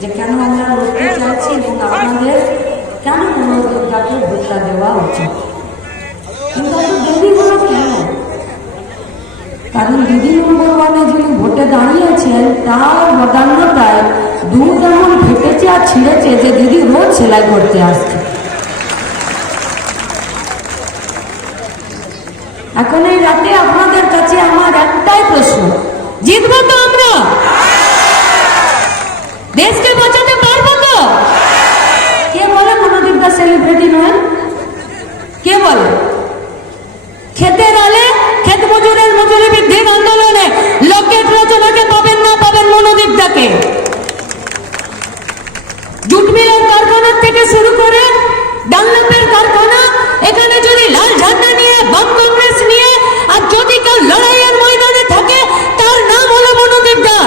যে কেন আমরা লড়তে চাইছি এবং আপনাদের কেন মনোযোগটাকে ভোটটা দেওয়া উচিত। কিন্তু এত দেরি হলো কেন? কারণ দিদি নম্বর ওয়ানে যিনি ভোটে দাঁড়িয়েছেন তার বদান্যতায় দুধ এমন ফেটেছে আর ছিঁড়েছে যে দিদি রোজ সেলাই করতে আসছে। এখন এই রাতে আপনাদের কাছে আমার একটাই প্রশ্ন, জিতবো তো আমরা? দেশকে বাঁচাতে পারবো তো? কে বলে মনোদীপদা সেলিব্রিটি নয়? কে বলে? ক্ষেতের আলে ক্ষেত মজুরের মজুরি বৃদ্ধির আন্দোলনে লোকের রচনাকে পাবেন না পাবেন মনোদীপদাকে। জুট মিলের কারখানার থেকে শুরু করে ডানলপের কারখানা, এখানে যদি লাল ঝান্ডা নিয়ে বাম কংগ্রেস নিয়ে আর যদি কেউ লড়াইয়ের ময়দানে থাকে তার নাম হলো মনোদীপদা।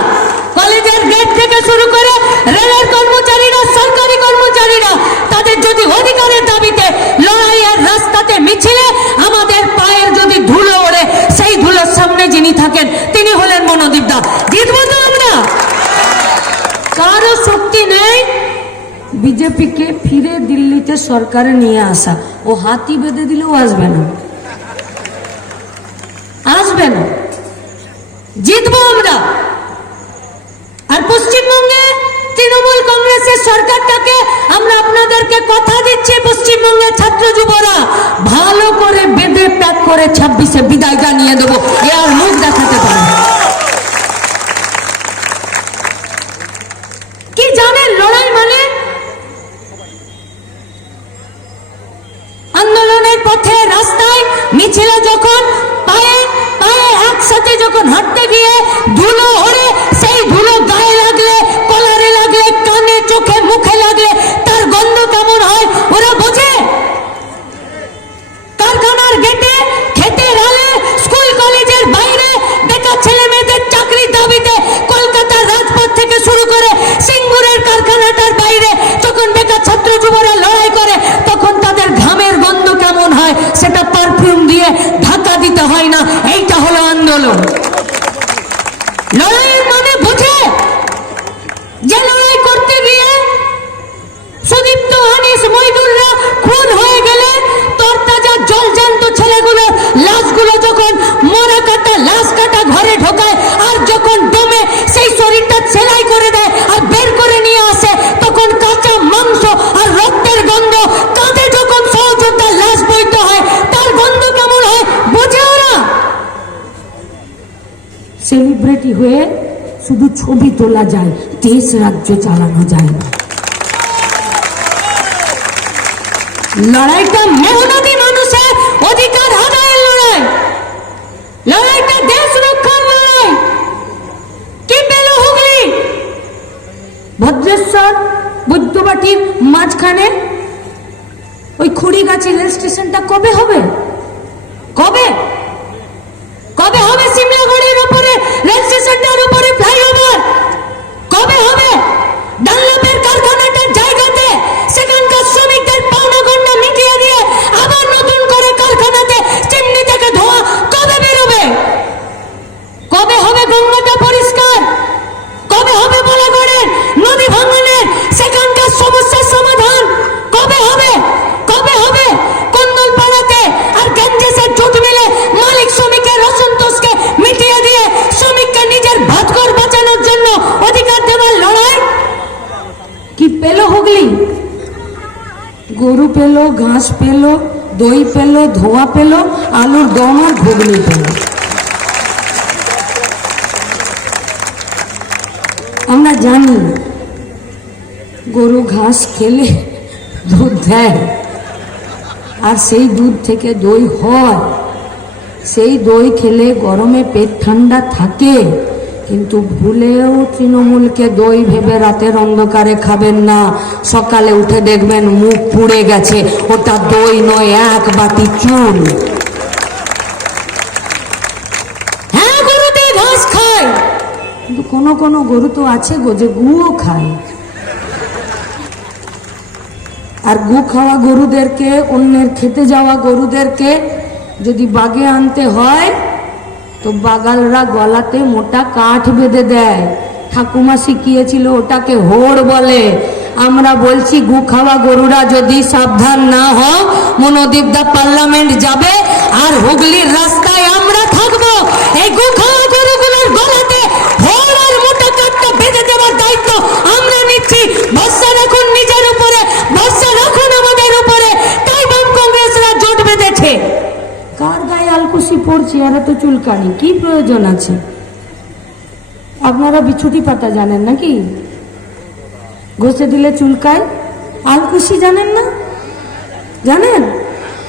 কলেজের গেট থেকে শুরু করে রেলের কর্মচারীরা, সরকারি কর্মচারীরা তাদের যদি অধিকারের দাবিতে লড়াইয়ের রাস্তাতে মিছিলে আমাদের পায়ের যদি ধুলো ওড়ে সেই ধুলোর সামনে যিনি থাকেন তিনি হলেন মনোদীপদা। জিতবো তো আমরা? কারো শক্তি নেই বিজেপিকে ফিরে দিল্লিতে সরকারে নিয়ে আসা। ও হাতি বেঁধে দিলেও আসবে না, আসবে না। জিতবো আমরা। আর পশ্চিমবঙ্গে তৃণমূল কংগ্রেসের সরকারটাকে আমরা আপনাদেরকে কথা দিচ্ছি, পশ্চিমবঙ্গের ছাত্র যুবরা ভালো করে বেঁধে প্যাক করে 26-এ বিদায় জানিয়ে দেবো। এ আর মুখ দেখাতে পারে কি জানেন? লড়াই মানে আন্দোলনের পথে, রাস্তায়, মিছিলে যখন পায়ে পায়ে একসাথে যখন হাঁটতে গিয়ে ধুলো ওড়ে, সেই ধুলো গায়ে লাগলে, কলারে লাগলে, কানে, চোখে, মুখে লাগলে তার গন্ধ কেমন হয় ওরা বোঝে? কারখানার গেটে, ক্ষেতের আলে, স্কুল কলেজের বাইরে বেকার ছেলে মেয়েদের চাকরির দাবিতে কলকাতার রাজপথ থেকে শুরু করে সিঙ্গুরের কারখানাটার বাইরে যখন বেকার ছাত্র যুবরা লড়াই করে তখন তাদের ঘামের গন্ধ কেমন হয় সেটা পারফিউম দিয়ে ঢাকা দিতে হয় না। এইটা হলো আন্দোলন। লড়াইয়ের মানে বোঝে যে লড়াই করতে গিয়ে সুদীপ্ত, আনিস, মইদুলরা খুন হয়ে গেলে তরতাজা জলজান্ত ছেলেগুলো লাশগুলো যখন মরা কাটা লাশ কাটা ঘরে ঢোকায় আর যখন দমে সেই শরীরটা সেলাই করে দেয় আর বের করে নিয়ে আসে তখন কাঁচা মাংস আর রক্তের গন্ধ, কাঁধে যখন সহযোদ্ধার লাশ বইতে হয় তার গন্ধ কেমন হয় বোঝে ওরা। সেলিব্রিটি হয়ে শুধু ছবি তোলা যায়, দেশ রাজ্য চালানো যায় না। লড়াইটা মেহনতি মানুষের অধিকার আদায়ের লড়াই, লড়াইটা দেশ রক্ষার লড়াই। কি পেল হুগলি? ভদ্রেশ্বর বৈদ্যবাটির মাঝখানে ওই খড়িগাছি রেল স্টেশনটা কবে হবে? কবে কবে হবে? সিমলাগড়ের উপরে রেল স্টেশনটার উপরে ফ্লাইওভার কবে হবে? ডানলপের কারখানাটার জায়গাতে সেখানকার শ্রমিকদের পাওনা গন্ডা মিটিয়ে দিয়ে আবার নতুন করে কারখানাতে চিমনি থেকে ধোঁয়া কবে বেরোবে? কবে হবে গঙ্গাটা পরিষ্কার? কবে হবে বলাগড়ের নদী ভাঙনের সেখানকার সমস্যার সমাধান? কবে হবে? কবে হবে কুন্দলপাড়াতে আর গঞ্জেসের জুট মিলে মালিক শ্রমিকের অসন্তোষকে মিটিয়ে দিয়ে শ্রমিককে নিজের ভাতঘর বাঁচানোর জন্য অধিকার দেওয়ার লড়াই? কি পেল হুগলি? গরু পেল, ঘাস পেল, দই পেল, ধোয়া পেল, আলুর দম আর ঘুগনি পেল। আমরা জানি গরু ঘাস খেলে দুধ দেয় আর সেই দুধ থেকে দই হয়। সেই দই খেলে গরমে পেট ঠান্ডা থাকে, কিন্তু ভুলেও তৃণমূলকে দই ভেবে রাতের অন্ধকারে খাবেন না। সকালে উঠে দেখবেন মুখ পুড়ে গেছে, ওটা দই নয়, এক বাটি চুন। হ্যাঁ, গরুতে ঘাস খায়, কিন্তু কোনো কোনো গরু তো আছে গো যে গুও খায়। আর গু খাওয়া গরুদেরকে, অন্যের খেতে যাওয়া গরুদেরকে যদি বাগে আনতে হয় তো বাগালরা গলাতে মোটা কাঠ বেঁধে দেয়, ঠাকুমা শিখিয়েছিল ওটাকে হোড় বলে। আমরা বলছি গু খাওয়া গরুরা যদি সাবধান না হও, মনোদীপ দা পার্লামেন্ট যাবে আর হুগলির রাস্তায় আমরা থাকবো। এই গু খাওয়া গরুগুলোর গলাতে হোড় আর মোটা কাঠটা বেঁধে দেওয়ার দায়িত্ব আমরা নিচ্ছি। ভরসা রাখুন নিজের উপরে, ভরসা রাখুন আমাদের উপরে। তাই বাম কংগ্রেসরা জোট বেঁধেছে। কার গায়ে আলকুশি পড়ছি আর তো চুলকানি, কি প্রয়োজন আছে? আপনারা বিছুটি পাতা জানেন নাকি? ঘষে দিলে চুলকায়। আলকুশি জানেন না? জানেন?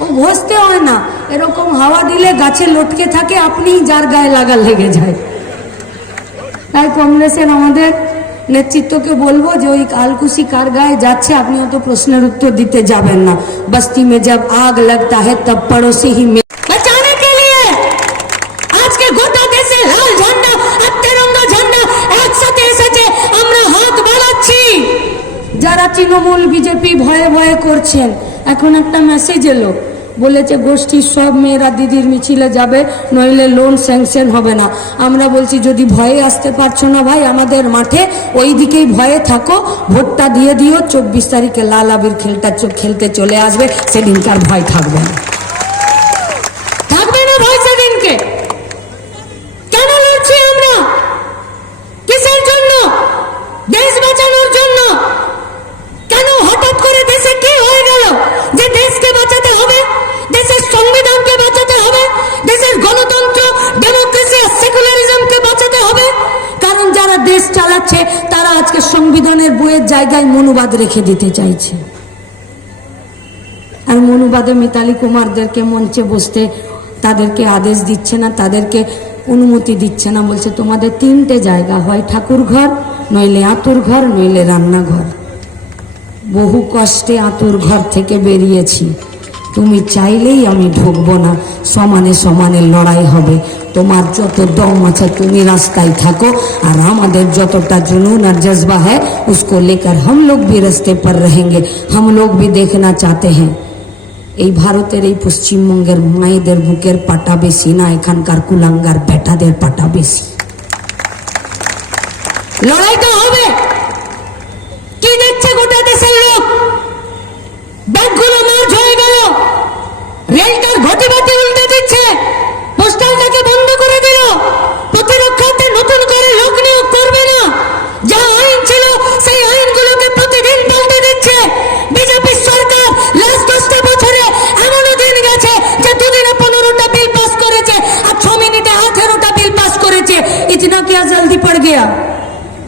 ও ঘষতে হয় না, এরকম হাওয়া দিলে গাছে লটকে থাকে, আপনি যার গায়ে লাগা লেগে যায়। তাই কংগ্রেসের আমাদের নেতৃত্বকে বলবো যে ওই আলকুশি কার গায়ে যাচ্ছে আপনি অত প্রশ্নের উত্তর দিতে যাবেন না। বস্তি মে জব আগ লগতা হ্যায় তব পড়োসি হি বাঁচানে কে লিয়ে আজকে গোটা দেশে লাল ঝান্ডা আর তিরঙ্গা ঝান্ডা একসাথে এসেছে, আমরা হাত বাড়াচ্ছি। যারা তৃণমূল বিজেপি ভয়ে ভয়ে করছেন, এখন একটা মেসেজ এলো, বলেছে গোষ্ঠীর সব মেয়েরা দিদির মিছিলে যাবে, নইলে লোন স্যাংশন হবে না। আমরা বলছি যদি ভয়ে আসতে পারছো না ভাই, আমাদের মাঠে ওই দিকেই ভয়ে থাকো, ভোটটা দিয়ে দিও, 24 তারিখে লাল আবির খেলতে চলে আসবে, সেদিনকার ভয় থাকবে না। থাকবে না ভয় সেদিনকে। কেন লড়ছি আমরা? কিসের জন্য? দেশ বাঁচানোর জন্য। কেন হঠাৎ করে দেশে কি হয়ে গেল যে দেশকে বাঁচাতে হবে, দেশের সংবিধানকে বাঁচাতে হবে, দেশের গণতন্ত্র ডেমোক্রেসি আর সেকুলারিজমকে বাঁচাতে হবে? কারণ যারা দেশ চালাচ্ছে তারা আজকে সংবিধানের বইয়ের জায়গায় মনুবাদ রেখে দিতে চাইছে। আর মনুবাদে মিতালি কুমারদেরকে মঞ্চে বসতে তাদেরকে আদেশ দিচ্ছে না, তাদেরকে অনুমতি দিচ্ছে না, বলছে তোমাদের 3টে জায়গা, হয় ঠাকুর ঘর, নইলে আতুর ঘর, নইলে রান্নাঘর। বহু কষ্টে আতুর ঘর থেকে বেরিয়েছি, তুমি চাইলেই আমি ঢুকবো না, সমানে সমানে লড়াই হবে। তোমার যত দম আছে তুমি রাস্তায় থাকো, আর আমাদের যতটা जुनून और जज्बा है उसको लेकर हम लोग भी रास्ते पर रहेंगे। हम लोग भी देखना चाहते हैं এই ভারতের এই পশ্চিমবঙ্গের মায়েদের বুকের পাটা বেশি না এখানকার কুলাঙ্গার বেটাদের পাটা বেশি। লড়াইটা হবে। কি দেখছে গোটা দেশের লোক? ব্যাগগুলো মার্চ হয়ে গেল, রেলটার ঘটি বাটি উল্টে দিচ্ছে, পোস্টালটাকে বন্ধ করে দিল, প্রতিরক্ষাতে নতুন করে লোক নিয়োগ করবে না, যা আইন ছিল সেই আইনগুলোকে প্রতিদিন পাল্টে দিচ্ছে বিজেপি সরকার। লাস্ট 10টা বছরে এমনও দিন গেছে যে দুদিনে 15টা বিল পাস করেছে আর 6 মিনিটে 18টা বিল পাস করেছে। ইতনা क्या জলদি পড় গয়া?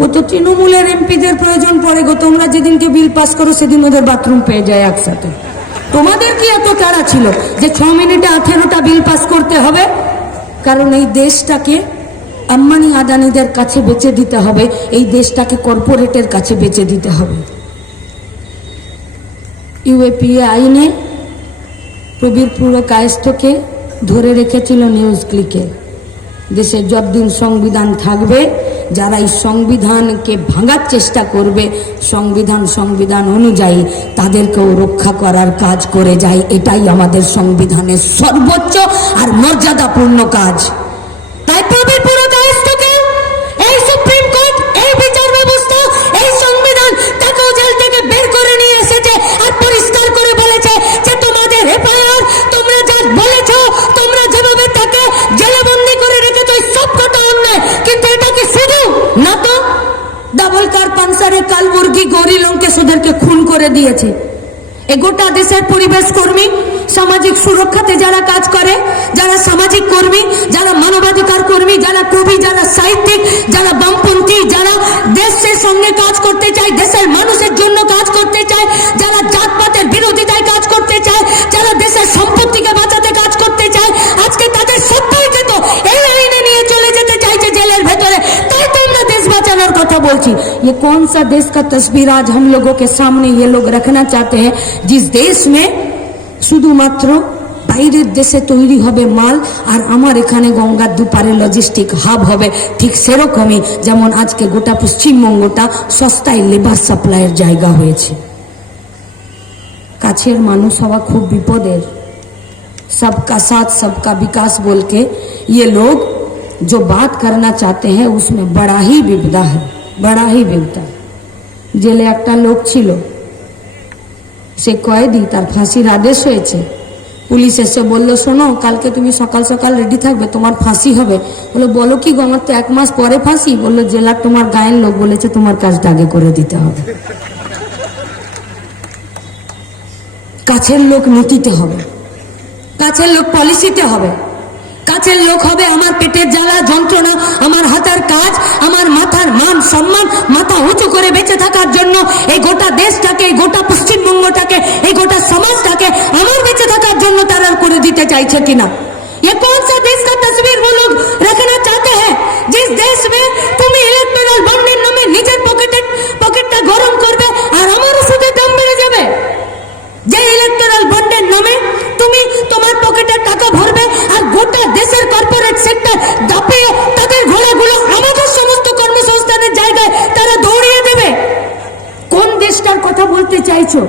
ও তো তৃণমূলের এমপিদের প্রয়োজন পড়ে গো, তোমরা যেদিনকে বিল পাস করো সেদিন ওদের বাথরুম পেয়ে যায় একসাথে। তোমাদের কি এত তাড়া ছিল যে 6 মিনিটে 18টা বিল পাস করতে হবে? কারণ এই দেশটাকে আম্বানি আদানিদের কাছে বেচে দিতে হবে, এই দেশটাকে কর্পোরেটের কাছে বেচে দিতে হবে। ইউএপিএ আইনে প্রবীর পুরো কায়স্থকে ধরে রেখেছিল নিউজ ক্লিকে। দেশে যতদিন সংবিধান থাকবে, যারা এই সংবিধানকে ভাঙার চেষ্টা করবে সংবিধান অনুযায়ী তাদেরকেও রক্ষা করার কাজ করে যায়। এটাই আমাদের সংবিধানের সর্বোচ্চ আর মর্যাদাপূর্ণ কাজ। তাই প্রবীর পুরো কায়স্থকে এই সুপ্রিম কোর্ট, এই বিচার ব্যবস্থা, এই সংবিধান তাকেও জেল থেকে বের করে নিয়ে এসেছে আর পরিষ্কার করে বলেছে যে তোমাদের এফআইআর, তোমরা যা বলেছ, তোমরা যেভাবে তাকে জেলবন্দি করে রেখেছো, সবকটা অন্যায়। কিন্তু এটা কি শুধু না, তো ডাবলকার পানসারে কালবুর্গি গৌরী লঙ্কেশোদেরকে খুন করে দিয়েছে। এ গোটা দেশের পরিবেশ কর্মী, সামাজিক সুরক্ষাতে যারা কাজ করে, যারা সামাজিক কর্মী, যারা মানবাধিকার কর্মী, যারা কবি, যারা সাহিত্যিক, যারা বামপন্থী, যারা দেশের সঙ্গে কাজ করতে চায়, দেশের মানুষের জন্য কাজ করতে চায়, যারা জাতপাতের বিরোধিতায় কাজ করতে চায়, যারা দেশের সম্পত্তিকে বাঁচাতে কাজ করতে চায়, আজকে তাদের সবাইকে তো এই আইনে নিয়ে চলে যেতে চাইছে জেলের ভেতরে। তাই তো আমরা দেশ বাঁচানোর কথা বলছি। ये कौन सा देश का तस्वीर आज हम लोगों के सामने ये लोग रखना चाहते हैं, जिस देश में শুধুমাত্র বাইরের দেশে তৈরি হবে মাল আর আমার এখানে গঙ্গার দুপারে লজিস্টিক হাব হবে। ঠিক সেরকমই যেমন আজকে গোটা পশ্চিমবঙ্গটা সস্তায় লেবার সাপ্লাইয়ের জায়গা হয়েছে। কাছের মানুষ হওয়া খুব বিপদের। सबका साथ सबका विकास बोल के ये लोग जो बात करना चाहते हैं उसमें बड़ा ही विपदा है। बड़ा ही बेवटा। জেলে একটা লোক ছিল, সে কয়েদি, তার ফাঁসির আদেশ হয়েছে। পুলিশ এসে বলল, শোনো কালকে তুমি সকাল সকাল রেডি থাকবে, তোমার ফাঁসি হবে। বললো বলো কি গো, আমার তো 1 মাস পরে ফাঁসি। বললো জেলার তোমার গায়ের লোক বলেছে তোমার কাজটা আগে করে দিতে হবে। কাছের লোক নীতিতে হবে, কাছের লোক পলিসিতে হবে, কাছের লোক হবে আমার পেটের জ্বালা যন্ত্রণা, আমার হাতের কাজ, আমার মাথার মান সম্মান, মাথা উঁচু করে বেঁচে থাকার জন্য এই গোটা দেশটাকে, এই গোটা পশ্চিমবঙ্গটাকে, এই গোটা সমাজটাকে আমার বেঁচে থাকার জন্য তারা করে দিতে চাইছে কিনা। ये कौन सा देश का तस्वीर वो लोग रखना चाहते हैं जिस देश में তুমি ইলেকট্রাল বন্ডের নামে নিজের পকেটটা গরম করবে আর আমার ওষুধের দাম বেড়ে যাবে। যে ইলেকট্রাল বন্ডের নামে তুমি তোমার পকেটের টাকা ভরবে আর গোটা দেশের কর্পোরেট সেক্টর দাপিয়ে তাদের ঘোড়াগুলো আমাদের সমস্ত কর্মসংস্থানের জায়গায় তারা দৌড়িয়ে দেবে। কোন দেশটার কথা বলতে চাইছো?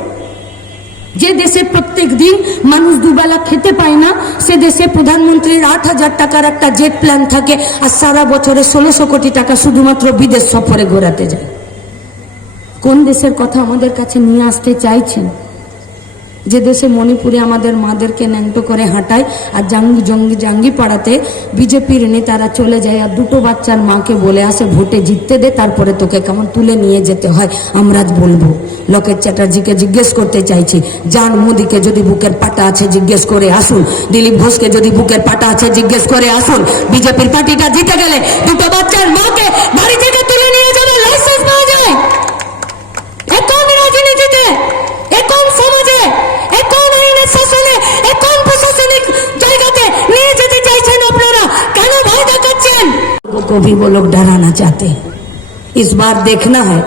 যে দেশে প্রত্যেক দিন মানুষ দুবেলা খেতে পায় না, সে দেশে প্রধানমন্ত্রীর 8,000 টাকার একটা জেট প্ল্যান থাকে আর সারা বছরে 1600 কোটি টাকা শুধুমাত্র বিদেশ সফরে ঘোরাতে যায়। কোন দেশের কথা আমাদের কাছে নিয়ে আসতে চাইছেন? যে দেশে মণিপুরে আমাদের মাদেরকে ন্যাংটো করে হাঁটায় আর জাঙ্গি পাড়াতে বিজেপির নেতারা চলে যায় আর দুটো বাচ্চার মাকে বলে আসে ভোটে জিততে দে, তারপরে তোকে কেমন তুলে নিয়ে যেতে হয় আমরা বলবো। লোকেশ চ্যাটার্জিকে জিজ্ঞেস করতে চাইছি, জান মোদীকে যদি বুকের পাটা আছে জিজ্ঞেস করে আসুন, দিলীপ ঘোষকে যদি বুকের পাটা আছে জিজ্ঞেস করে আসুন। বিজেপির পার্টিটা জিতে গেলে দুটো বাচ্চার মাকে বাড়ি থেকে তুলে নিয়ে যাবে লাইসেন্স পাওয়া যায়। এখন রাজনীতিতে, এখন সমাজে, এখন আইনের শাসনে, এখন প্রশাসনিক জায়গাতে নিয়ে যেতে চাইছেন আপনারা, কেন ভয় দেখাচ্ছেন? को भी वो लोग डराना चाहते हैं। इस बार देखना है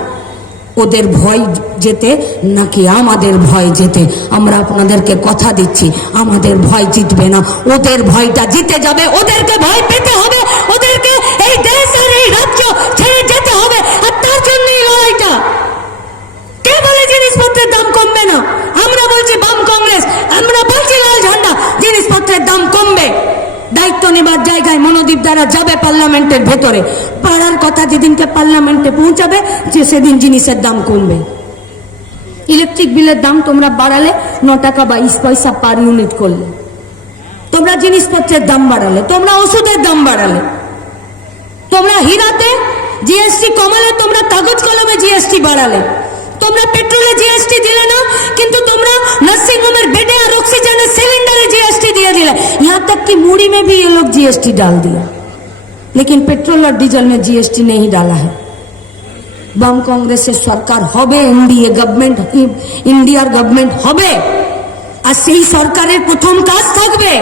ওদের ভয় যেতে নাকি আমাদের ভয় যেতে। আমরা আপনাদেরকে কথা দিচ্ছি আমাদের ভয় জিতবে না, ওদের ভয়টা জিতে যাবে। ওদেরকে ভয় পেতে হবে, ওদেরকে এই দেশ আর এই রাজ্য ছেড়ে যেতে হবে। আর তার জন্যই লড়াইটা। কে বলে জিনিসপত্রের দাম কমবে না? আমরা বলছি বাম কংগ্রেস, আমরা বলছি লাল ঝান্ডা, জিনিসপত্রের দাম কমবে। দায়িত্ব নেবার জায়গায় মনোদীপ দ্বারা যাবে পার্লামেন্টের ভেতরে, পাড়ার কথা যেদিনকে পার্লামেন্টে পৌঁছাবে যে সেদিন জিনিসের দাম কমবে। ইলেকট্রিক বিলের দাম তোমরা বাড়ালে 9 টাকা 22 পয়সা পার ইউনিট করলে, তোমরা জিনিসপত্রের দাম বাড়ালে, তোমরা ওষুধের দাম বাড়ালে, তোমরা হীরাতে জিএসটি কমালে, তোমরা কাগজ কলমে জিএসটি বাড়ালে, তোমরা পেট্রোলে जीएसटी दिले ना, किंतु तुमरा नर्सिंग होम बेडे और ऑक्सीजन सिलेंडर जीएसटी दिए दिले। यहाँ तक कि मूड़ी में भी ये लोग जीएसटी डाल दिया, लेकिन पेट्रोल और डीजल में जीएसटी नहीं डाला है। বাম কংগ্রেসের সরকার হবে, এনডিএ গভর্নমেন্ট, ইন্ডিয়ার গভর্নমেন্ট হবে, আর সেই সরকারের প্রথম কাজ থাকবে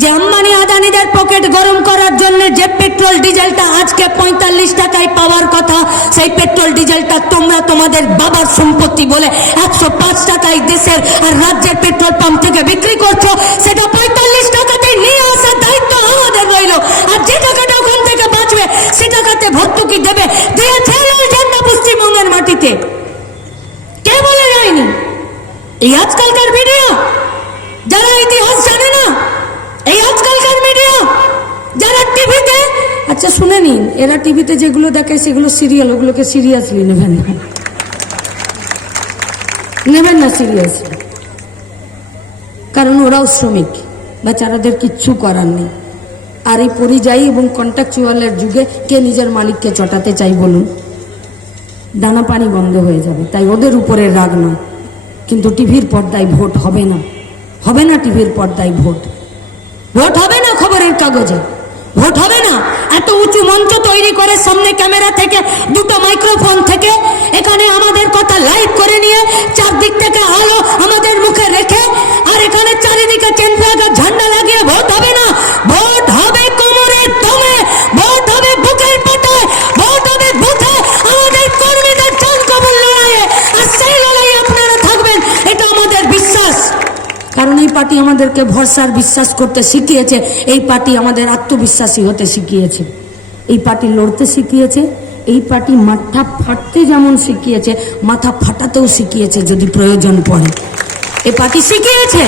যে আম্বানি আদানিদের পকেট গরম করার জন্য যে পেট্রোল ডিজেলটা আজকে 45 টাকায় পাওয়ার কথা, সেই পেট্রোল ডিজেলটা তোমরা তোমাদের বাবার সম্পত্তি বলে 105 টাকায় দেশের আর রাজ্যের পেট্রোল পাম্প থেকে বিক্রি করছো। সেটা 45 টাকাতে নিয়ে আসার দায়িত্ব আমাদের রইল। আর যে টাকাটা ওখান থেকে বাঁচবে সে টাকাতে ভর্তুকি দেবে দিয়েছে লাল ঝান্ডা পশ্চিমবঙ্গের মাটিতে। কে বলে যায়নি? এই আজকালকার মিডিয়া, যারা ইতিহাস জানে না, এই আজকালকার মিডিয়া, যারা টিভিতে, আচ্ছা শুনে নিন, এরা টিভিতে যেগুলো দেখে সেগুলো সিরিয়াল, ওগুলোকে সিরিয়াসলি নেবেন না, নেবেন না সিরিয়াসলি, কারণ ওরাও শ্রমিক, বেচারাদের কিচ্ছু করার নেই। আর এই পরিযায়ী এবং কন্ট্রাকচুয়ালের যুগে কে নিজের মালিককে চটাতে চাই বলুন? দানা পানি বন্ধ হয়ে যাবে, তাই ওদের উপরে রাগ নয়। কিন্তু টিভির পর্দায় ভোট হবে না, হবে না টিভির পর্দায় ভোট, ভোট হবে না খবরের কাগজে, ভোট হবে না এত উঁচু মঞ্চ তৈরি করে সামনে ক্যামেরা থেকে দুটো মাইক্রোফোন থেকে এখানে আমাদের কথা লাইভ করে নিয়ে চারদিক থেকে আলো আমাদের মুখে রেখে আর এখানে চারিদিকে চেনফ্লাগার ঝান্ডা লাগিয়ে ভোট হবে না। ভোট হবে কোমরের দমে, ভোট হবে বুকের পাটায়, ভোট হবে বুথে আমাদের কর্মীদের জান কবল লড়াইয়ে। আর সেই লড়াইয়ে আপনারা থাকবেন, এটা আমাদের বিশ্বাস। কারণ এই পার্টি আমাদেরকে ভরসার বিশ্বাস করতে শিখিয়েছে, এই পার্টি আমাদের আত্মবিশ্বাসী হতে শিখিয়েছে, এই পার্টি লড়তে শিখিয়েছে, এই পার্টি মাথা ফাটতে যেমন শিখিয়েছে মাথা ফাটাতেও শিখিয়েছে যদি প্রয়োজন পড়ে। এই পার্টি শিখিয়েছে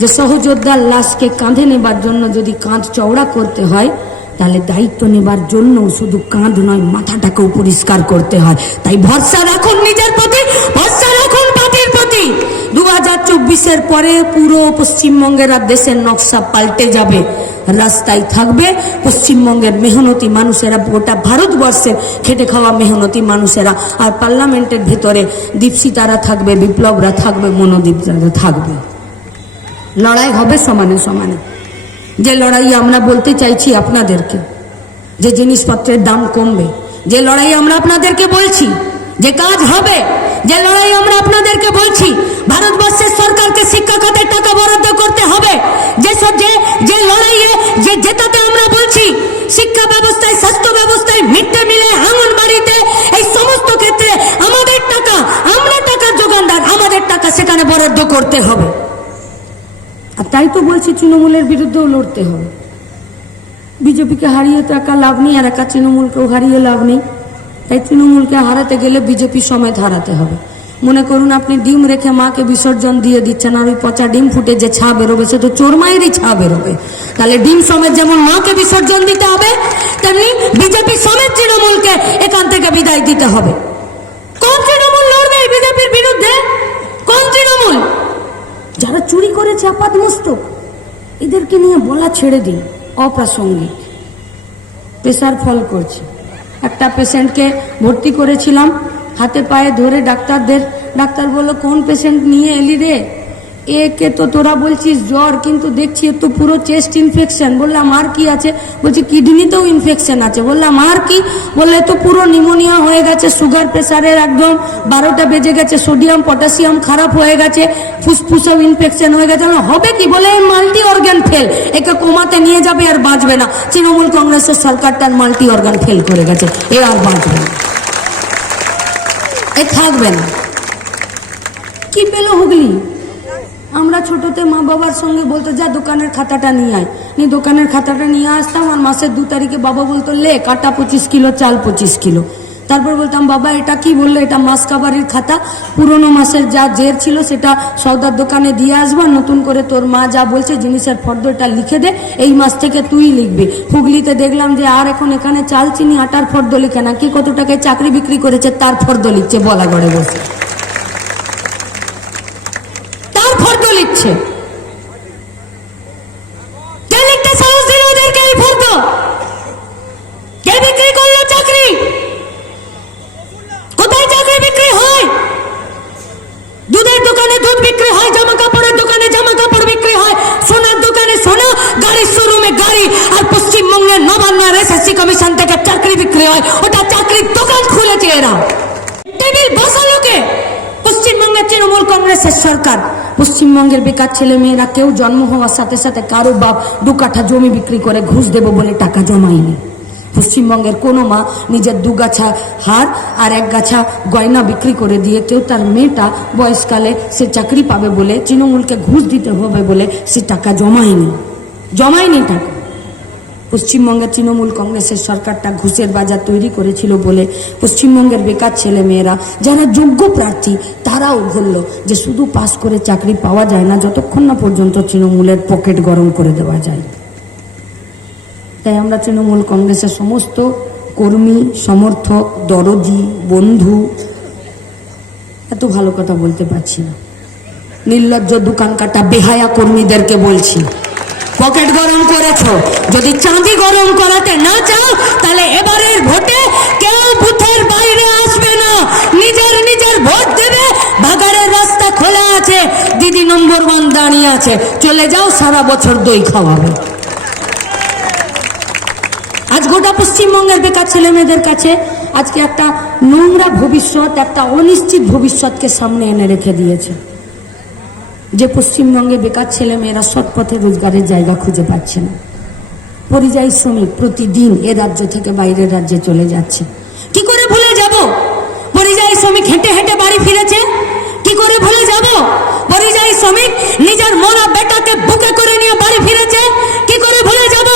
যে সহযোদ্ধার লাশকে কাঁধে নেবার জন্য যদি কাঁধ চওড়া করতে হয় তাহলে দায়িত্ব নেবার জন্য শুধু কাঁধ নয়, মাথাটাকেও পরিষ্কার করতে হয়। তাই ভরসা রাখুন নিজের প্রতি, ভরসা রাখুন পার্টির প্রতি। 2024-এর পরে পুরো পশ্চিমবঙ্গের আর দেশের নকশা পাল্টে যাবে। রাস্তায় থাকবে পশ্চিমবঙ্গের মেহনতি মানুষেরা, গোটা ভারতবর্ষের খেটে খাওয়া মেহনতি মানুষেরা, আর পার্লামেন্টের ভেতরে দীপশিতারা থাকবে, বিপ্লবরা থাকবে, মনোদীপরা থাকবে। লড়াই হবে সমানে সমানে। যে লড়াই আমরা বলতে চাইছি আপনাদেরকে, যে জিনিসপত্রের দাম কমবে, যে লড়াই আমরা আপনাদেরকে বলছি যে কাজ হবে, যে লড়াই আমরা আপনাদেরকে বলছি ভারতবর্ষের সরকারকে শিক্ষা খাতের টাকা বরাদ্দ করতে হবে, যে লড়াইয়ে যে জেতাতে আমরা বলছি শিক্ষা ব্যবস্থায়, স্বাস্থ্য ব্যবস্থায়, মিড ডে মিলে, আঙ্গনবাড়িতে, এই সমস্ত ক্ষেত্রে আমাদের টাকা, আমরা টাকার যোগানদার, আমাদের টাকা সেখানে বরাদ্দ করতে হবে। আর তাই তো বলছি তৃণমূলের বিরুদ্ধেও লড়তে হবে। বিজেপিকে হারিয়ে তো একা লাভ নেই, আর একা তৃণমূলকেও হারিয়ে লাভ নেই। তাই তৃণমূলকে হারাতে গেলে বিজেপি সমেত হারাতে হবে। মনে করুন আপনি ডিম রেখে মাকে বিসর্জন দিয়ে দিচ্ছেন, আর ওই পচা ডিম ফুটে যে ছা বেরোবে সে তো চোর মায়েরই ছা বেরোবে। তাহলে ডিম সমেত যেমন মাকে বিসর্জন দিতে হবে, তেমনি বিজেপি সমেত তৃণমূলকে এখান থেকে বিদায় দিতে হবে। কোন তৃণমূল লড়বে বিজেপির বিরুদ্ধে? কোন তৃণমূল? যারা চুরি করেছে আপাতমস্তক, এদেরকে নিয়ে বলা ছেড়ে দিন, অপ্রাসঙ্গিক। প্রেসার ফল করছে। একটা পেশেন্টকে ভর্তি করেছিলাম, হাতে পায়ে ধরে ডাক্তার বলল কোন পেশেন্ট নিয়ে এলি রে? একে তো তোরা বলছিস জ্বর, কিন্তু দেখছি এর তো পুরো চেস্ট ইনফেকশন। বললাম আর কি আছে? বলছি কিডনিতেও ইনফেকশন আছে। বললাম আর কি? বললে তো পুরো নিউমোনিয়া হয়ে গেছে, সুগার প্রেসারের একদম 12টা বেজে গেছে, সোডিয়াম পটাশিয়াম খারাপ হয়ে গেছে, ফুসফুসেও ইনফেকশন হয়ে গেছে। হবে কি? বলে মাল্টি অর্গান ফেল, একে কোমাতে নিয়ে যাবে আর বাঁচবে না। তৃণমূল কংগ্রেসের সরকারটার মাল্টি অর্গান ফেল করে গেছে, এ আর বাঁচবে না, এ থাকবে না। কি পেল হুগলি? আমরা ছোটতে মা বাবার সঙ্গে বলতো যা দোকানের খাতাটা নিয়ে আয়, দোকানের খাতাটা নিয়ে আসতাম, আর মাসের 2 তারিখে বাবা বলতো লে কাটা 25 কিলো, চাল 25 কিলো। তারপর বলতাম বাবা এটা কি? বললো এটা মাস কাবারির খাতা, পুরনো মাসের যা জের ছিল সেটা সওদার দোকানে দিয়ে আসবা, নতুন করে তোর মা যা বলছে জিনিসের ফর্দ এটা লিখে দে, এই মাস থেকে তুই লিখবি। হুগলিতে দেখলাম যে আর এখন এখানে চাল চিনি আটার ফর্দ লিখে না, কি কত টাকায় চাকরি বিক্রি করেছে তার ফর্দ লিখছে বলাগড়ে বসে, তার ফর্দ লিখছে। কে লিখতে সাহস দিল ওদেরকে এই ফর্দ? কে বিক্রি করলো চাকরি? কোথায় চাকরি বিক্রি হয়? দুধের দোকানে দুধ বিক্রি হয়, জামা কাপড়ের দোকানে জামা কাপড় বিক্রি হয়, সোনার দোকানে সোনা, গাড়ির শোরুমে গাড়ি। আর পশ্চিমবঙ্গের নবান্ন এসএসসি কমিশন থেকে চাকরি বিক্রি হয়, ওটা চাকরির দোকান খুলেছে এরা। টেবিল বসালো কে? পশ্চিমবঙ্গের তৃণমূল কংগ্রেসের সরকার। পশ্চিমবঙ্গের বেকার ছেলে মেয়েরা কেউ জন্ম হওয়ার সাথে সাথে কারো বাপ 2 কাঠা জমি বিক্রি করে ঘুষ দেব বলে টাকা জমায়নি। পশ্চিমবঙ্গের কোনো মা নিজের 2 গাছা হার আর 1 গাছা গয়না বিক্রি করে দিয়ে কেউ তার মেয়েটা বয়সকালে সে চাকরি পাবে বলে, তৃণমূলকে ঘুষ দিতে হবে বলে সে টাকা জমায়নি টাকা। পশ্চিমবঙ্গের তৃণমূল কংগ্রেসের সরকারটা ঘুষের বাজার তৈরি করেছিল বলে পশ্চিমবঙ্গের বেকার ছেলে মেয়েরা যারা যোগ্য প্রার্থী তারাও বলল যে শুধু পাস করে চাকরি পাওয়া যায় না যতক্ষণ না পর্যন্ত তৃণমূলের পকেট গরম করে দেওয়া যায়। তাই আমরা তৃণমূল কংগ্রেসের সমস্ত কর্মী, সমর্থক, দরদি, বন্ধু, এত ভালো কথা বলতে পারছি না, নির্লজ্জ দোকান কাটা বেহায়া কর্মীদেরকে বলছি, পকেট গরম করেছো। যদি চাঁদি গরম করাতে না চাও তাহলে এবারের ভোটে কেউ বুথের বাইরে আসবে না, নিজের ভোট দেবে। ভাগাড়ের রাস্তা খোলা আছে, দিদি নম্বর 1 দাঁড়িয়ে আছে, চলে যাও, সারা বছর দই খাওয়াবে। আজ গোটা পশ্চিমবঙ্গের বেকার ছেলে মেয়েদের কাছে আজকে একটা নোংরা ভবিষ্যৎ, একটা অনিশ্চিত ভবিষ্যৎকে সামনে এনে রেখে দিয়েছে, যে পশ্চিমবঙ্গে বেকার ছেলে মেয়েরা সৎ পথে রোজগারের জায়গা খুঁজে পাচ্ছে না। পরিযায়ী শ্রমিক প্রতিদিন এ রাজ্য থেকে বাইরের রাজ্যে চলে যাচ্ছে। কি করে ভুলে যাব? পরিযায়ী শ্রমিক হেঁটে হেঁটে বাড়ি ফিরেছে। কি করে ভুলে যাব? পরিযায়ী শ্রমিক নিজের মরা বেটাকে বুকে করে নিয়ে বাড়ি ফিরেছে। কি করে ভুলে যাব?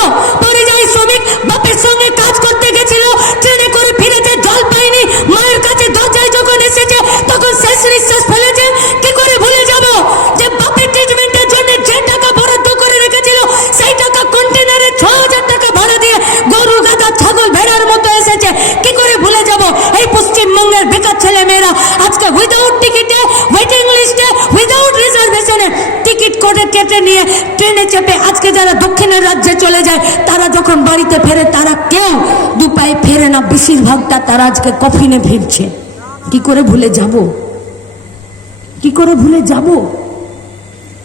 পরিযায়ী শ্রমিক বাপের সঙ্গে কাজ করতে গেছিল, ট্রেনে করে ফিরেছে, জল পায়নি, মায়ের কাছে দরজায় যখন এসেছে তখন শেষ নিঃশ্বাস ফেলেছে। কি করে ভুলে যাব যে বাপের ট্রিটমেন্টের জন্য যে টাকা বরাদ্দ করে রেখেছিল সেই টাকা কন্টেনারে 6000 টাকা ভাড়া দিয়ে ছেলেরা আজকে উইদাউট টিকিটে, ওয়েটিং লিস্টে, উইদাউট রিজার্ভেশনে টিকিট করে কেটে নিয়ে ট্রেনে চেপে আজকে যারা দক্ষিণের রাজ্যে চলে যায়, তারা যখন বাড়িতে ফেরে তারা কেউ দু পায়ে ফেরে না, বেশিরভাগটা তারা আজকে কফিনে ফিরছে। কি করে ভুলে যাব? কি করে ভুলে যাব?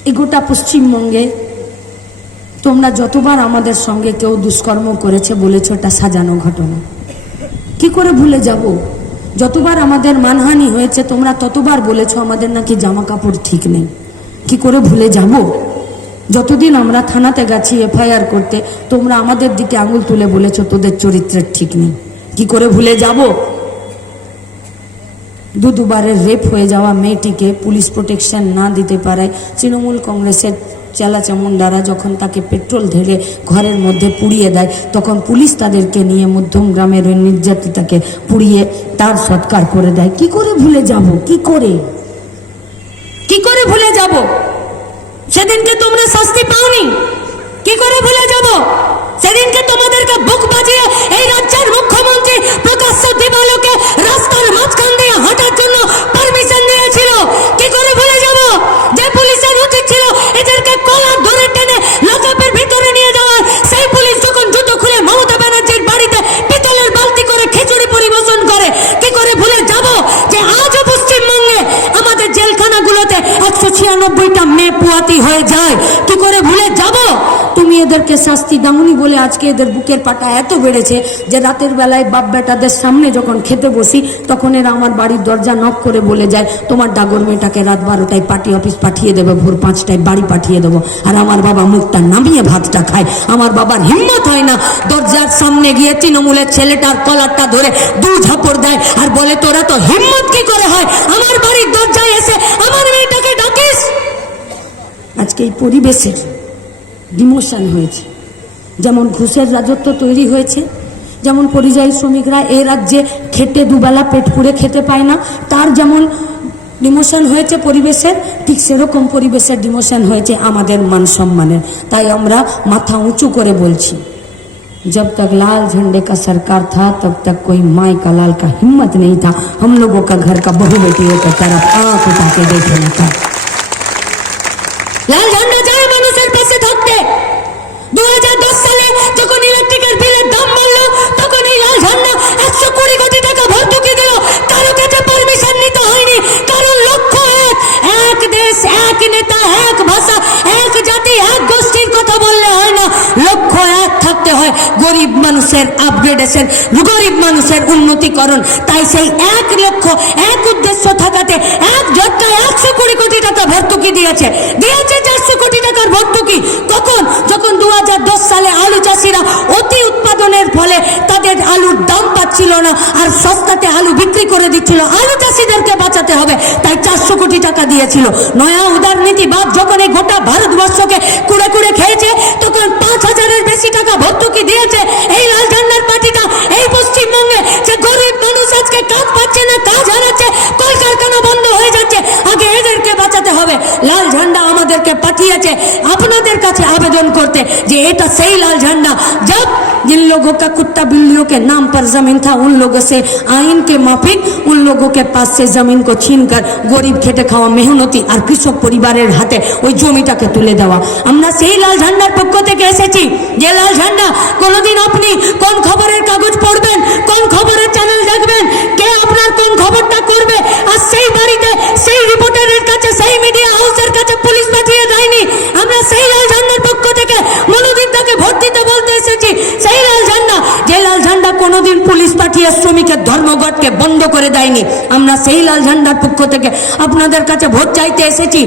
এই গোটা পশ্চিমবঙ্গে তোমরা যতবার আমাদের সঙ্গে কেউ দুষ্কর্ম করেছে বলেছ এটা সাজানো ঘটনা। কি করে ভুলে যাব? যতবার আমাদের মানহানি হয়েছে তোমরা ততবার বলেছ আমাদের নাকি জামা কাপড় ঠিক নেই। কি করে ভুলে যাব? যতদিন আমরা থানাতে গেছি এফআইআর করতে, তোমরা আমাদের দিকে আঙুল তুলে বলেছ তোদের চরিত্রের ঠিক নেই। কি করে ভুলে যাব? দুবারের রেপ হয়ে যাওয়া মেয়েটিকে পুলিশ প্রোটেকশন না দিতে পারায় তৃণমূল কংগ্রেসের চেলাচামুন্ডারা যখন তাকে পেট্রোল ঢেলে ঘরের মধ্যে পুড়িয়ে দেয়, তখন পুলিশ তাদেরকে নিয়ে মধ্যম গ্রামের ওই নির্যাতিতাকে পুড়িয়ে তার সৎকার করে দেয়। কি করে ভুলে যাব? কি করে ভুলে যাব? সেদিনকে তোমরা শাস্তি পাওনি, কি করে ভুলে যাব? সেদিনকে তোমাদেরকে বুক বাজিয়ে এই রাজ্যের মুখ্যমন্ত্রী প্রকাশ্য দিবালোকে রাস্তার মাঝখান দিয়ে হাঁটার জন্য পারমিশন দিয়েছিল। কি করে ভুলে যাব? যে পুলিশের উচিত ছিল এদেরকে কলার ধরে টেনে লকআপের ভিতরে নিয়ে যাওয়ার, সেই পুলিশ যখন জুতো খুলে মমতা ব্যানার্জির বাড়িতে পিতলের বালতি করে খিচুড়ি পরিবেশন করে। কি করে ভুলে যাব যে আজও পশ্চিমবঙ্গে আমাদের জেলখানাগুলোতে 196টা মেয়ে পুয়াতি হয়ে যায়? কি করে ভুলে যাব? তুমি এদেরকে শাস্তি দাওনি বলে আজকে এদের বুকের পাটা এত বেড়েছে যে রাতের বেলায় বাপ বেটাদের সামনে যখন খেতে বসি তখন এরা আমার বাড়ির দরজা নক করে বলে যায় তোমার ডাগর মেয়েটাকে রাত 12টায় পার্টি অফিস পাঠিয়ে দেবে, ভোর 5টায় বাড়ি পাঠিয়ে দেবো। আর আমার বাবা মুখটা নামিয়ে ভাতটা খায়। আমার বাবার হিম্মত হয় না দরজার সামনে গিয়ে তৃণমূলের ছেলেটার কলারটা ধরে দু ঝাপড় দেয় আর বলে তোরা তো হিম্মত কি করে হয় আমার বাড়ির দরজায় এসে আমার মেয়েটাকে ডাকিস? আজকে এই পরিবেশের ডিমোশন হয়েছে, যেমন ঘুষের রাজত্ব তৈরি হয়েছে, যেমন পরিযায়ী শ্রমিকরা এই রাজ্যে খেটে দুবেলা পেট পুড়ে খেতে পায় না, তার যেমন ডিমোশন হয়েছে পরিবেশের, ঠিক সেরকম পরিবেশের ডিমোশন হয়েছে আমাদের মান সম্মানের। তাই আমরা মাথা উঁচু করে বলছি, जब तक लाल झंडे का सरकार था तब तक कोई माई का लाल का हिम्मत नहीं था हम लोगों का घर का बहू बेटियों की तरफ आंख उठा के देखने का। লাল ঝান্ডা যায় মানুষের পাশে থাকতে। 2010 সালে যখন ইলেকট্রিকের বিলের দাম বাড়লো তখন এই লাল ঝান্ডা 120 কোটি টাকা ভর্তুকি দিল। কারো কাছে পারমিশন নিতে হয়নি, কারণ লক্ষ্য এক দেশ, এক নেতা, এক ভাষা, এক জাতি, এক গোষ্ঠীর কথা বললে হয় না। লক্ষ্য এক থাকতে হয় গরিব মানুষের আপগ্রেডেশন, গরিব মানুষের উন্নতিকরণ। তাই সেই এক লক্ষ্য, এক উদ্দেশ্য থাকাতে এক ঝটকায় 120 কোটি টাকা ভর্তুকি দিয়েছে 400 কোটি টাকার ভর্তুকি। কখন? যখন 2010 সালে আলু চাষিরা অতি উৎপাদনের ফলে তাদের আলুর দাম পাচ্ছিল না আর সস্তাতে আলু বিক্রি করে দিচ্ছিল। আলু চাষিদেরকে বাঁচাতে হবে তাই 400 কোটি টাকা দিয়েছিল। নয়া উদারনীতিবাদ যখন এই গোটা ভারতবর্ষকে কুড়ে কুড়ে খেয়েছে তখন 5000-এর বেশি টাকা ভর্তুকি দিয়েছে এই লাল ঝান্ডার পার্টিটা এই পশ্চিমবঙ্গে। যে গরিব মানুষ আজকে কাজ পাচ্ছে না, কাজ হারাচ্ছে, কলকারখানা বন্ধ হয়ে যাচ্ছে, আগে এদেরকে বাঁচাতে হবে। লাল ঝান্ডা আমাদেরকে पाठिए আপনাদের কাছে আবেদন করতে যে এটা সেই लाल झंडा जब जिन लोगों का कुत्ता बिल्लियों के नाम पर जमीन था उन लोगों से आईन के माफिक उन लोगों के पास से जमीन को छीनकर गरीब खेटे खावा मेहनती और कृषक परिवारेर हाथे ওই জমিটাকে তুলে দেওয়া। আমরা সেই লাল ঝান্ডার পক্ষ থেকে এসেছি যে লাল ঝান্ডা কোনোদিন আপনি কোন খবরের কাগজ পড়বেন, কোন খবরের চ্যানেল দেখবেন, কে আপনার কোন খবরটা করবে, আর সেই বাড়িতে সেই রিপোর্টারের কাছে সেই মিডিয়া হাউসের কাছে পুলিশ পাঠিয়ে দেয়নি। আমরা সেই লাল ঝান্ডার পক্ষ থেকে মনোদিকটাকে ভোট দিতে বলতে এসেছি। সেই লাল ঝান্ডা যে লাল ঝান্ডা কোনোদিন পুলিশ পাঠিয়ে শ্রমিকের ধর্মঘটকে বন্ধ করে দেয়নি। আমরা সেই লাল ঝান্ডার পক্ষ থেকে আপনাদের কাছে ভোট চাইতে এসেছি।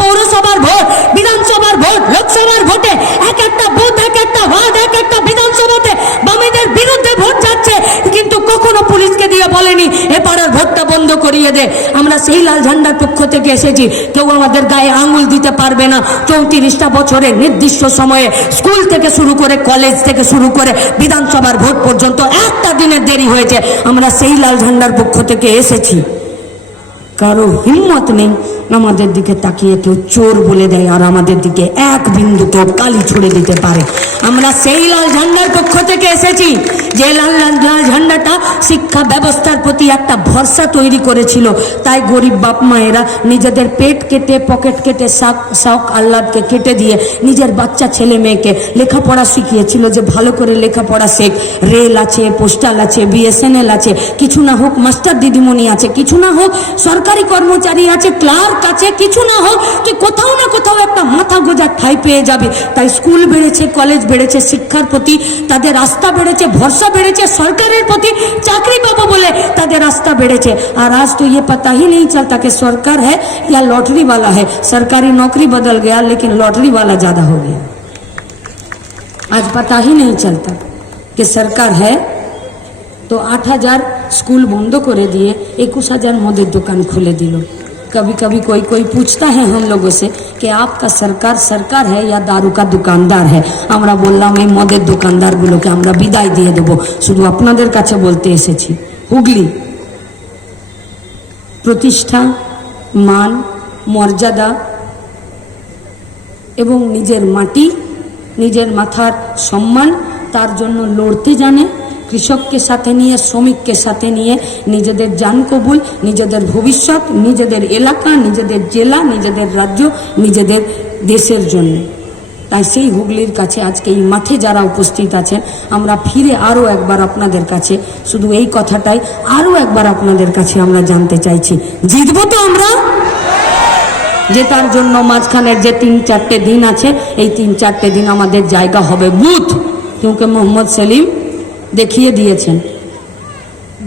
পৌরসভার ভোট, বিধানসভার ভোট, লোকসভার ভোটে এক একটা বুথ, এক একটা ওয়ার্ড, এক একটা বিধানসভাতে বামেদের বিরুদ্ধে ভোট যাচ্ছে, কিন্তু কখনো পুলিশকে দিয়ে বলেনি এ পাড়ার ভোটটা বন্ধ করিয়ে দে। আমরা সেই লাল ঝান্ডার পক্ষ থেকে এসেছি। কেউ আমাদের গায়ে আঙুল দিতে পারবে না। 34টা বছরের নির্দিষ্ট সময়ে স্কুল থেকে শুরু করে কলেজ থেকে শুরু করে বিধানসভার ভোট পর্যন্ত একটা দিনের দেরি হয়েছে। আমরা সেই লাল ঝান্ডার পক্ষ থেকে এসেছি। কারো হিম্মত নেই আমাদের দিকে তাকিয়ে কেউ চোর বলে দেয় আর আমাদের দিকে এক বিন্দুতে কালি ছুড়ে দিতে পারে। আমরা সেই লাল ঝান্ডার পক্ষ থেকে এসেছি যে লাল ঝান্ডাটা শিক্ষা ব্যবস্থার প্রতি একটা ভরসা তৈরি করেছিল। তাই গরিব বাপ মায়েরা নিজেদের পেট কেটে পকেট কেটে শখ আহ্লাদকে কেটে দিয়ে নিজের বাচ্চা ছেলে মেয়েকে লেখাপড়া শিখিয়েছিল যে ভালো করে লেখাপড়া শেখ। রেল আছে, পোস্টাল আছে, বিএসএনএল আছে, কিছু না হোক মাস্টার দিদিমণি আছে, কিছু না হোক সরকারি কর্মচারী আছে, ক্লার্ক আছে, কিছু না হোক তুই কোথাও না কোথাও একটা মাথা গোঁজার ঠাঁই পেয়ে যাবে। তাই স্কুল বেড়েছে, কলেজ বেড়েছে, শিক্ষার প্রতি তাদের আস্থা বেড়েছে, ভরসা বেড়েছে, সরকারের প্রতি চাকরি পাবো বলে তাদের আস্থা বেড়েছে। আর আজ তো ये पता ही नहीं चलता कि सरकार है या लॉटरी वाला है। सरकारी नौकरी बदल गया लेकिन लॉटरी वाला ज्यादा हो गया। आज पता ही नहीं चलता कि सरकार है तो 8,000 स्कूल बंद করে দিয়ে 21,000 মদের দোকান খুলে দিল। कभी कभी कोई पूछता है हम लोगों से कि आपका सरकार है या दारू का दुकानदार है। আমরা বললাম এই মদের দোকানদারগুলোকে আমরা বিদায় দিয়ে দেব। শুধু আপনাদের কাছে বলতে এসেছি, হুগলি প্রতিষ্ঠা, মান, মর্যাদা এবং নিজের মাটি, নিজের মাথার সম্মান, তার জন্য লড়তে জানে। কৃষককে সাথে নিয়ে, শ্রমিককে সাথে নিয়ে নিজেদের জান কবুল, নিজেদের ভবিষ্যৎ, নিজেদের এলাকা, নিজেদের জেলা, নিজেদের রাজ্য, নিজেদের দেশের জন্য। তাই সেই হুগলির কাছে আজকে এই মাঠে যারা উপস্থিত আছেন, আমরা ফিরে আরও একবার আপনাদের কাছে শুধু এই কথাটাই আরও একবার আপনাদের কাছে আমরা জানতে চাইছি, জিতবো তো আমরা? জেতার জন্য মাঝখানের যে 3-4টে দিন আছে, এই 3-4টে দিন আমাদের জায়গা হবে বুথ। क्योंकि मोहम्मद सलीम দেখিয়ে দিয়েছেন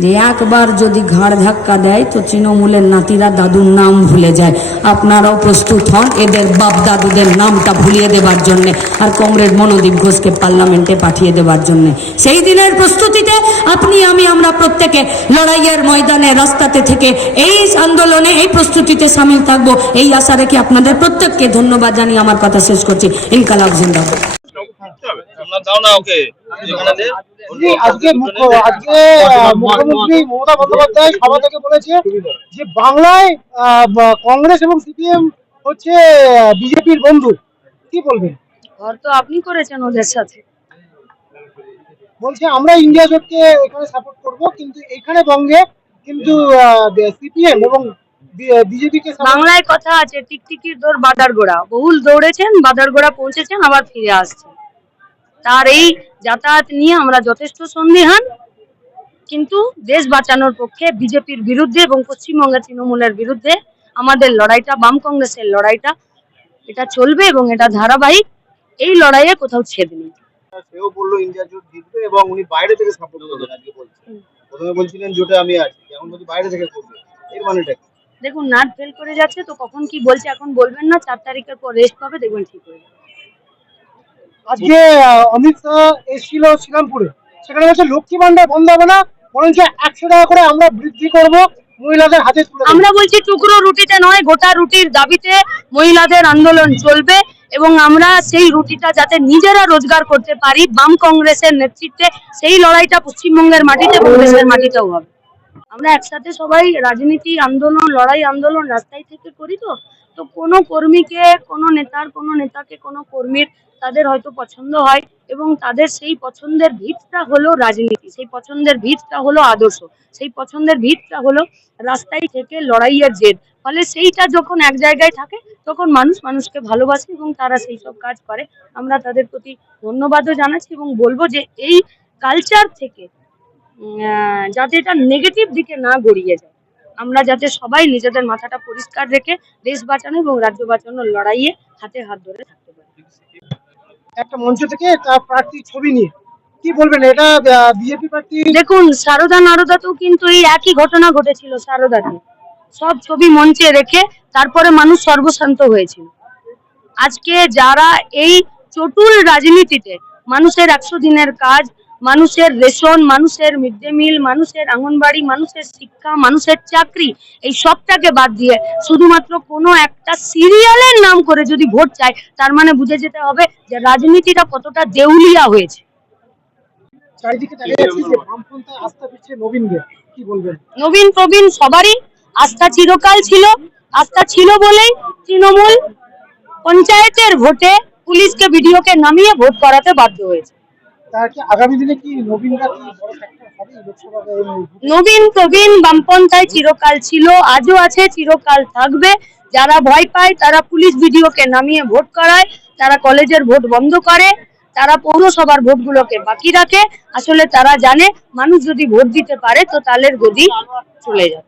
যে একবার যদি ঘাড় ধাক্কা দেয় তো তৃণমূলের নাতিরা দাদুর নাম ভুলে যায়। আপনারাও প্রস্তুত হন এদের বাপ দাদুদের নামটা ভুলিয়ে দেবার জন্যে আর কমরেড মনোদীপ ঘোষকে পার্লামেন্টে পাঠিয়ে দেবার জন্যে। সেই দিনের প্রস্তুতিতে আপনি আমরা প্রত্যেকে লড়াইয়ের ময়দানে রাস্তাতে থেকে এই আন্দোলনে এই প্রস্তুতিতে সামিল থাকবো, এই আশা রেখে আপনাদের প্রত্যেককে ধন্যবাদ জানিয়ে আমার কথা শেষ করছি। ইনকালাব জিন্দাবাদ। আজকে মুখ্যমন্ত্রী মমতা বন্দ্যোপাধ্যায় সভা থেকে বলেছে যে বাংলায় কংগ্রেস এবং সিপিএম হচ্ছে বিজেপির বন্ধু। কি বলবেন? ঘর তো আপনি করেছেন ওদের সাথে। বলছে আমরা ইন্ডিয়া জোটকে এখানে সাপোর্ট করব, কিন্তু এখানে বঙ্গে কিন্তু সিপিএম এবং বিজেপিকে। বাংলায় কথা আছে, টিকটিকির দৌড় বাদারগোড়া, বহুল দৌড়েছেন, বাদারগোড়া পৌঁছেছেন, আবার ফিরে আসছেন। তার এই যাতায়াত নিয়ে আমরা যথেষ্ট সন্দিহান, কিন্তু দেশ বাঁচানোর পক্ষে বিজেপির বিরুদ্ধে এবং পশ্চিমবঙ্গের তৃণমূলের বিরুদ্ধে আমাদের লড়াইটা, বাম কংগ্রেসের লড়াইটা, এটা চলবে এবং এটা ধারাবাহিক। এই লড়াইয়ে কোথাও ছেদ নেই। সেও বললো ইন্ডিয়া জোট জিতবে এবং উনি বাইরে থেকে সাপোর্ট করবেন। আজকে বলছেন, প্রথমে বলছিলেন জোটে আমি আছি, এখন বলছি বাইরে থেকে করবে। এর মানেটা কি? দেখুন, নাট ফেল করে যাচ্ছে তো কখন কি বলছে এখন বলবেন না। 4 তারিখের পর রেস্ট পাবে, দেখবেন ঠিক হয়ে যাবে। আজকে অমিত শাহ এসেছিল শ্রীরামপুরে, সেখানে বলছে লক্ষ্মী ভান্ডার বন্ধ হবে না, বরঞ্চ 100 টাকা করে আমরা বৃদ্ধি করব মহিলাদের হাতে তুলে। আমরা বলছি টুকরো রুটিতে নয়, গোটা রুটির দাবিতে মহিলাদের আন্দোলন চলবে এবং আমরা সেই রুটিটা যাতে নিজেরা রোজগার করতে পারি বাম কংগ্রেসের নেতৃত্বে, সেই লড়াইটা পশ্চিমবঙ্গের মাটিতে, কংগ্রেসের মাটিতেও হবে। আমরা একসাথে সবাই রাজনীতি আন্দোলন, লড়াই আন্দোলন রাস্তায় থেকে করি। তো কোনো কর্মীকে, কোনো নেতাকে, কোনো কর্মীর তাদের হয়তো পছন্দ হয় এবং তাদের সেই পছন্দের ভিতটা হলো রাজনীতি, সেই পছন্দের ভিতটা হলো আদর্শ, সেই পছন্দের ভিতটা হলো রাস্তায় থেকে লড়াইয়ের জেদ। ফলে সেইটা যখন এক জায়গায় থাকে তখন মানুষ মানুষকে ভালোবাসে এবং তারা সেই সব কাজ করে। আমরা তাদের প্রতি ধন্যবাদও জানাচ্ছি এবং বলবো যে এই কালচার থেকে যাতে এটা নেগেটিভ দিকে না গড়িয়ে যায়, আমরা যাতে সবাই নিজেদের মাথাটা পরিষ্কার রেখে দেশ বাঁচানো এবং রাজ্য বাঁচানোর লড়াইয়ে হাতে হাত ধরে থাকতে পারি। একটা মঞ্চ থেকে তার প্রার্থী ছবি নিয়ে কি বলবেন? এটা বিজেপি প্রার্থী। দেখুন, নারদাতেও কিন্তু এই একই ঘটনা ঘটেছিল। সারদাতে সব ছবি মঞ্চে রেখে তারপরে মানুষ সর্বশান্ত হয়েছিল। আজকে যারা এই চটুল রাজনীতিতে মানুষের 100 দিনের কাজ, মানুষের রেশন, মানুষের মিড ডে মিল, মানুষের আঙ্গনবাড়ি, মানুষের শিক্ষা, মানুষের চাকরি, এই সবটাকে বাদ দিয়ে শুধুমাত্র কোনো একটা সিরিয়ালের নাম করে যদি ভোট চায়, তার মানে বুঝে যেতে হবে যে রাজনীতিটা কতটা দেউলিয়া হয়েছে। চারিদিকে দেখা যাচ্ছে যে বামপন্থায় আস্থা ফিরছে নবীনদের, কি বলবেন? নবীন প্রবীণ সবারই আস্থা চিরকাল ছিল। আস্থা ছিল বলেই তৃণমূল পঞ্চায়েতের ভোটে পুলিশকে, বিডিওকে নামিয়ে ভোট করাতে বাধ্য হয়েছে। তার কি আগামী দিনে কি নবীনরা কি বড় ফ্যাক্টর? হবে লোকসভাতে? নবীন প্রবীণ বামপন্থায় চিরকাল ছিল, আজও আছে, চিরকাল থাকবে। যারা ভয় পায় তারা পুলিশ ভিডিওকে নামিয়ে ভোট করায়, তারা কলেজের ভোট বন্ধ করে, তারা পৌরসভার ভোটগুলোকে বাকি রাখে। আসলে তারা জানে মানুষ যদি ভোট দিতে পারে তো তালের গদি চলে যায়।